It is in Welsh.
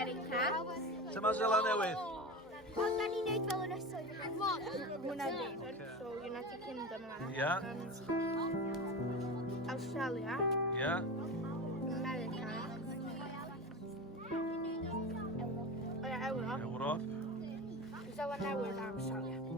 America. Lle mae Seland Newydd? Ond da ni'n neud fel y nesoedd. Hwna ddim. So United Kingdom yma. Ia. Australia. Ia. America. O ia, Ewrop. Ewrop. Seland Newydd a Australia.